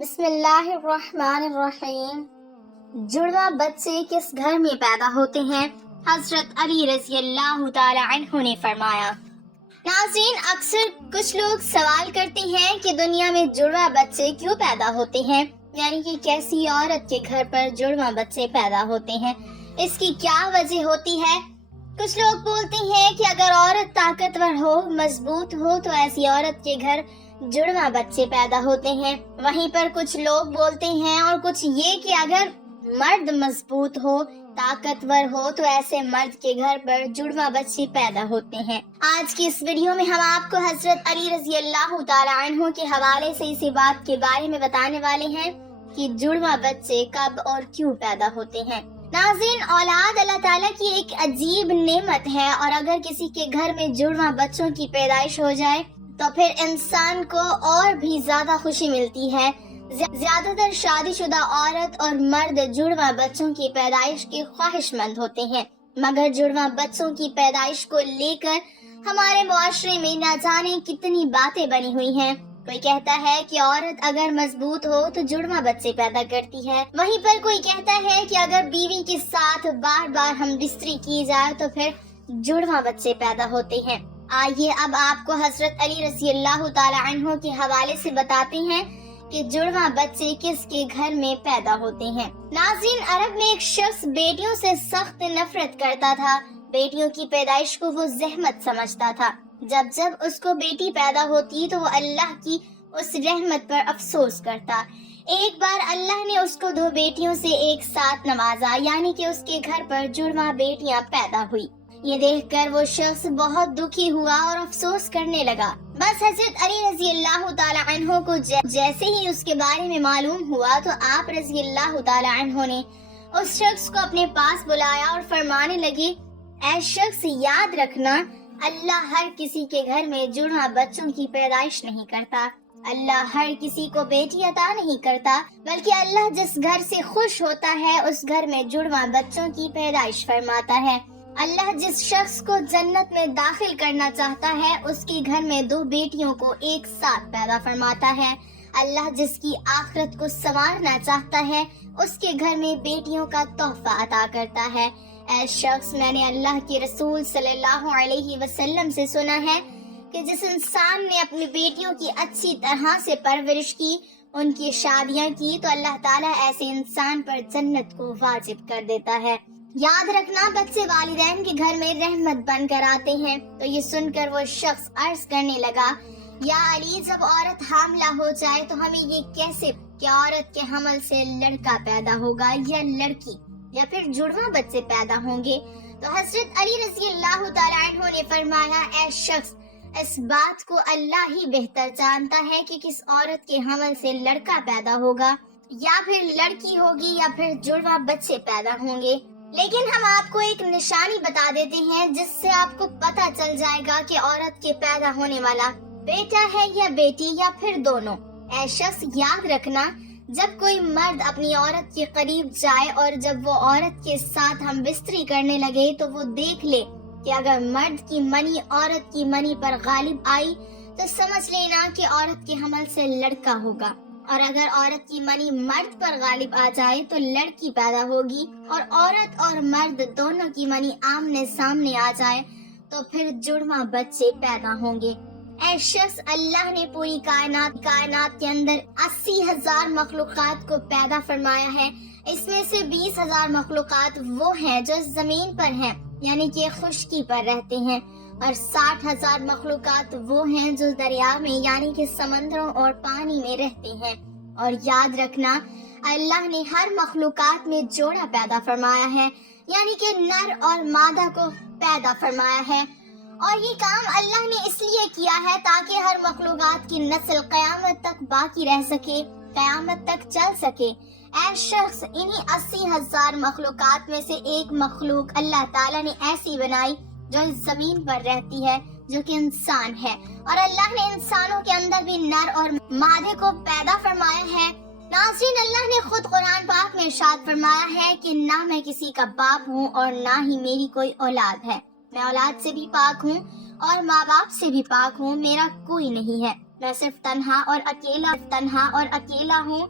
بسم اللہ الرحمن الرحیم۔ جڑواں بچے کس گھر میں پیدا ہوتے ہیں؟ حضرت علی رضی اللہ تعالی عنہ نے فرمایا۔ ناظرین، اکثر کچھ لوگ سوال کرتے ہیں کہ دنیا میں جڑواں بچے کیوں پیدا ہوتے ہیں، یعنی کہ کیسی عورت کے گھر پر جڑواں بچے پیدا ہوتے ہیں، اس کی کیا وجہ ہوتی ہے؟ کچھ لوگ بولتے ہیں کہ اگر عورت طاقتور ہو، مضبوط ہو تو ایسی عورت کے گھر جڑواں بچے پیدا ہوتے ہیں۔ وہیں پر کچھ لوگ بولتے ہیں اور کچھ یہ کہ اگر مرد مضبوط ہو، طاقتور ہو تو ایسے مرد کے گھر پر جڑواں بچے پیدا ہوتے ہیں۔ آج کی اس ویڈیو میں ہم آپ کو حضرت علی رضی اللہ تعالی عنہ کے حوالے سے اسی بات کے بارے میں بتانے والے ہیں کہ جڑواں بچے کب اور کیوں پیدا ہوتے ہیں۔ ناظرین، اولاد اللہ تعالیٰ کی ایک عجیب نعمت ہے، اور اگر کسی کے گھر میں جڑواں بچوں کی پیدائش ہو جائے تو پھر انسان کو اور بھی زیادہ خوشی ملتی ہے۔ زیادہ تر شادی شدہ عورت اور مرد جڑواں بچوں کی پیدائش کے خواہش مند ہوتے ہیں، مگر جڑواں بچوں کی پیدائش کو لے کر ہمارے معاشرے میں نہ جانے کتنی باتیں بنی ہوئی ہیں۔ کوئی کہتا ہے کہ عورت اگر مضبوط ہو تو جڑواں بچے پیدا کرتی ہے، وہیں پر کوئی کہتا ہے کہ اگر بیوی کے ساتھ بار بار ہم بستری کی جائے تو پھر جڑواں بچے پیدا ہوتے ہیں۔ آئیے اب آپ کو حضرت علی رضی اللہ تعالی عنہ کے حوالے سے بتاتے ہیں کہ جڑواں بچے کس کے گھر میں پیدا ہوتے ہیں۔ ناظرین، عرب میں ایک شخص بیٹیوں سے سخت نفرت کرتا تھا۔ بیٹیوں کی پیدائش کو وہ زحمت سمجھتا تھا۔ جب جب اس کو بیٹی پیدا ہوتی تو وہ اللہ کی اس رحمت پر افسوس کرتا۔ ایک بار اللہ نے اس کو 2 بیٹیوں سے ایک ساتھ نوازا، یعنی کہ اس کے گھر پر جڑواں بیٹیاں پیدا ہوئی۔ یہ دیکھ کر وہ شخص بہت دکھی ہوا اور افسوس کرنے لگا۔ بس حضرت علی رضی اللہ تعالی عنہ کو جیسے ہی اس کے بارے میں معلوم ہوا تو آپ رضی اللہ تعالی عنہ نے اس شخص کو اپنے پاس بلایا اور فرمانے لگے، اے شخص، یاد رکھنا، اللہ ہر کسی کے گھر میں جڑواں بچوں کی پیدائش نہیں کرتا۔ اللہ ہر کسی کو بیٹی عطا نہیں کرتا، بلکہ اللہ جس گھر سے خوش ہوتا ہے اس گھر میں جڑواں بچوں کی پیدائش فرماتا ہے۔ اللہ جس شخص کو جنت میں داخل کرنا چاہتا ہے اس کے گھر میں 2 بیٹیوں کو ایک ساتھ پیدا فرماتا ہے۔ اللہ جس کی آخرت کو سنوارنا چاہتا ہے اس کے گھر میں بیٹیوں کا تحفہ عطا کرتا ہے۔ اے شخص، میں نے اللہ کے رسول صلی اللہ علیہ وسلم سے سنا ہے کہ جس انسان نے اپنی بیٹیوں کی اچھی طرح سے پرورش کی، ان کی شادیاں کی، تو اللہ تعالیٰ ایسے انسان پر جنت کو واجب کر دیتا ہے۔ یاد رکھنا، بچے والدین کے گھر میں رحمت بن کر آتے ہیں۔ تو یہ سن کر وہ شخص عرض کرنے لگا، یا علی، جب عورت حاملہ ہو جائے تو ہمیں یہ کیسے کہ عورت کے حمل سے لڑکا پیدا ہوگا یا لڑکی، یا پھر جڑواں بچے پیدا ہوں گے؟ تو حضرت علی رضی اللہ تعالی عنہ نے فرمایا، اے شخص، اس بات کو اللہ ہی بہتر جانتا ہے کہ کس عورت کے حمل سے لڑکا پیدا ہوگا، یا پھر لڑکی ہوگی، یا پھر جڑواں بچے پیدا ہوں گے۔ لیکن ہم آپ کو ایک نشانی بتا دیتے ہیں جس سے آپ کو پتہ چل جائے گا کہ عورت کے پیدا ہونے والا بیٹا ہے یا بیٹی، یا پھر دونوں۔ اے شخص، یاد رکھنا، جب کوئی مرد اپنی عورت کے قریب جائے اور جب وہ عورت کے ساتھ ہم بستری کرنے لگے تو وہ دیکھ لے کہ اگر مرد کی منی عورت کی منی پر غالب آئی تو سمجھ لینا کہ عورت کے حمل سے لڑکا ہوگا، اور اگر عورت کی منی مرد پر غالب آ جائے تو لڑکی پیدا ہوگی، اور عورت اور مرد دونوں کی منی آمنے سامنے آ جائے تو پھر جڑواں بچے پیدا ہوں گے۔ اے شخص، اللہ نے پوری کائنات کے اندر 80,000 مخلوقات کو پیدا فرمایا ہے۔ اس میں سے 20,000 مخلوقات وہ ہیں جو زمین پر ہیں، یعنی کہ خشکی پر رہتے ہیں، اور 60,000 مخلوقات وہ ہیں جو دریا میں یعنی کہ سمندروں اور پانی میں رہتے ہیں۔ اور یاد رکھنا، اللہ نے ہر مخلوقات میں جوڑا پیدا فرمایا ہے، یعنی کہ نر اور مادہ کو پیدا فرمایا ہے، اور یہ کام اللہ نے اس لیے کیا ہے تاکہ ہر مخلوقات کی نسل قیامت تک باقی رہ سکے، قیامت تک چل سکے۔ اے شخص، انہی 80,000 مخلوقات میں سے ایک مخلوق اللہ تعالیٰ نے ایسی بنائی جو اس زمین پر رہتی ہے، جو کہ انسان ہے، اور اللہ نے انسانوں کے اندر بھی نر اور مادے کو پیدا فرمایا ہے۔ ناظرین، اللہ نے خود قرآن پاک میں ارشاد فرمایا ہے کہ نہ میں کسی کا باپ ہوں اور نہ ہی میری کوئی اولاد ہے، میں اولاد سے بھی پاک ہوں اور ماں باپ سے بھی پاک ہوں، میرا کوئی نہیں ہے۔ میں صرف تنہا اور اکیلا ہوں۔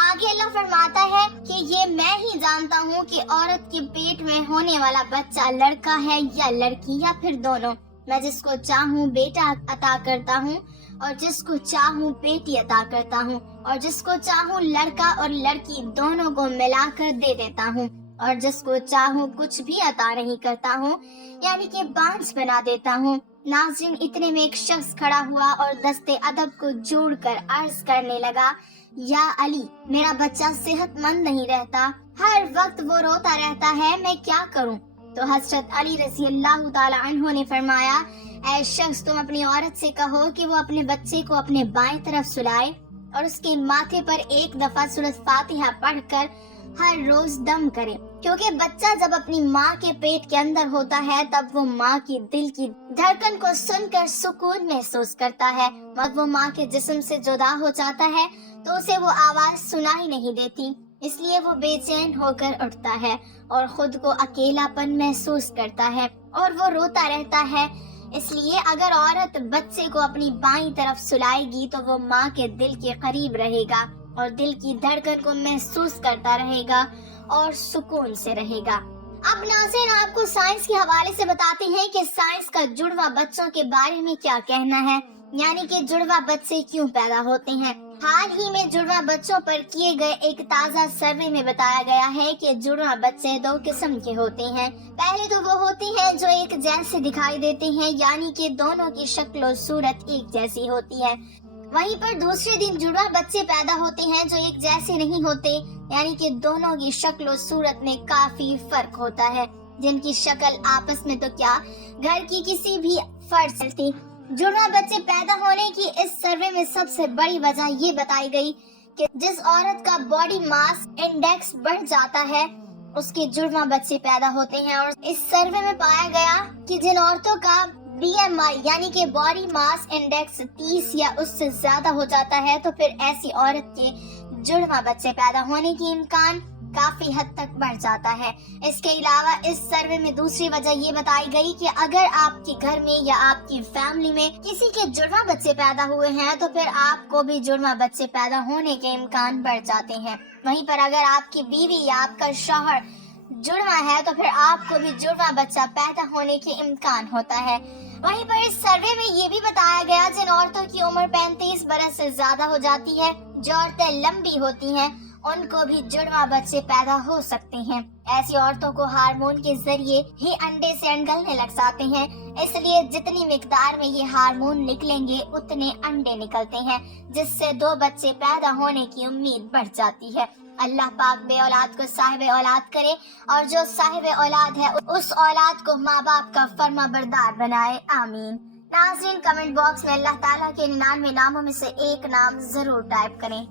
آگے اللہ فرماتا ہے کہ یہ میں ہی جانتا ہوں کہ عورت کے پیٹ میں ہونے والا بچہ لڑکا ہے یا لڑکی یا پھر دونوں۔ میں جس کو چاہوں بیٹا عطا کرتا ہوں اور جس کو چاہوں بیٹی عطا کرتا ہوں، اور جس کو چاہوں لڑکا اور لڑکی دونوں کو ملا کر دے دیتا ہوں، اور جس کو چاہوں کچھ بھی عطا نہیں کرتا ہوں، یعنی کہ بانجھ بنا دیتا ہوں۔ ناظرین، اتنے میں ایک شخص کھڑا ہوا اور دستے ادب کو جوڑ کر عرض کرنے لگا، یا علی، میرا بچہ صحت مند نہیں رہتا، ہر وقت وہ روتا رہتا ہے، میں کیا کروں؟ تو حضرت علی رضی اللہ تعالی عنہ نے فرمایا، اے شخص، تم اپنی عورت سے کہو کہ وہ اپنے بچے کو اپنے بائیں طرف سلائے اور اس کے ماتھے پر ایک دفعہ سورۃ فاتحہ پڑھ کر ہر روز دم کرے، کیونکہ بچہ جب اپنی ماں کے پیٹ کے اندر ہوتا ہے تب وہ ماں کی دل کی دھڑکن کو سن کر سکون محسوس کرتا ہے، مگر وہ ماں کے جسم سے جدا ہو جاتا ہے تو اسے وہ آواز سنائی نہیں دیتی، اس لیے وہ بے چین ہو کر اٹھتا ہے اور خود کو اکیلا پن محسوس کرتا ہے اور وہ روتا رہتا ہے۔ اس لیے اگر عورت بچے کو اپنی بائیں طرف سلائے گی تو وہ ماں کے دل کے قریب رہے گا اور دل کی دھڑکن کو محسوس کرتا رہے گا اور سکون سے رہے گا۔ اب ناظرین، آپ کو سائنس کے حوالے سے بتاتے ہیں کہ سائنس کا جڑواں بچوں کے بارے میں کیا کہنا ہے، یعنی کہ جڑواں بچے کیوں پیدا ہوتے ہیں۔ حال ہی میں جڑواں بچوں پر کیے گئے ایک تازہ سروے میں بتایا گیا ہے کہ جڑواں بچے دو قسم کے ہوتے ہیں۔ پہلے تو وہ ہوتے ہیں جو ایک جیسے دکھائی دیتے ہیں، یعنی کہ دونوں کی شکل و صورت ایک جیسی ہوتی ہے۔ وہیں پر دوسرے دن جڑواں بچے پیدا ہوتے ہیں جو ایک جیسے نہیں ہوتے، یعنی کہ دونوں کی شکل و صورت میں کافی فرق ہوتا ہے، جن کی شکل آپس میں تو کیا گھر کی کسی بھی فرد سے۔ جڑواں بچے پیدا ہونے کی اس سروے میں سب سے بڑی وجہ یہ بتائی گئی کہ جس عورت کا باڈی ماس انڈیکس بڑھ جاتا ہے اس کے جڑواں بچے پیدا ہوتے ہیں، اور اس سروے میں پایا گیا کہ جن عورتوں کا BMI یعنی کہ باڈی ماس انڈیکس 30 یا اس سے زیادہ ہو جاتا ہے تو پھر ایسی عورت کے جڑواں بچے پیدا ہونے کی امکان کافی حد تک بڑھ جاتا ہے۔ اس کے علاوہ اس سروے میں دوسری وجہ یہ بتائی گئی کہ اگر آپ کے گھر میں یا آپ کی فیملی میں کسی کے جڑواں بچے پیدا ہوئے ہیں تو پھر آپ کو بھی جڑواں بچے پیدا ہونے کے امکان بڑھ جاتے ہیں۔ وہیں پر اگر آپ کی بیوی یا آپ کا شوہر جڑواں ہے تو پھر آپ کو بھی جڑواں بچہ پیدا ہونے کے امکان ہوتا ہے۔ وہیں پر اس سروے میں یہ بھی بتایا گیا جن عورتوں کی عمر 35 برس سے زیادہ ہو جاتی ہے، جو عورتیں لمبی ہوتی ہیں، ان کو بھی جڑواں بچے پیدا ہو سکتے ہیں۔ ایسی عورتوں کو ہارمون کے ذریعے ہی انڈے سے انگلنے لگ جاتے ہیں، اس لیے جتنی مقدار میں یہ ہارمون نکلیں گے اتنے انڈے نکلتے ہیں، جس سے 2 بچے پیدا ہونے کی امید بڑھ جاتی ہے۔ اللہ پاک بے اولاد کو صاحب اولاد کرے، اور جو صاحب اولاد ہے اس اولاد کو ماں باپ کا فرما بردار بنائے، آمین۔ ناظرین، کمنٹ باکس میں اللہ تعالیٰ کے 99 ناموں میں سے ایک نام ضرور ٹائپ کریں۔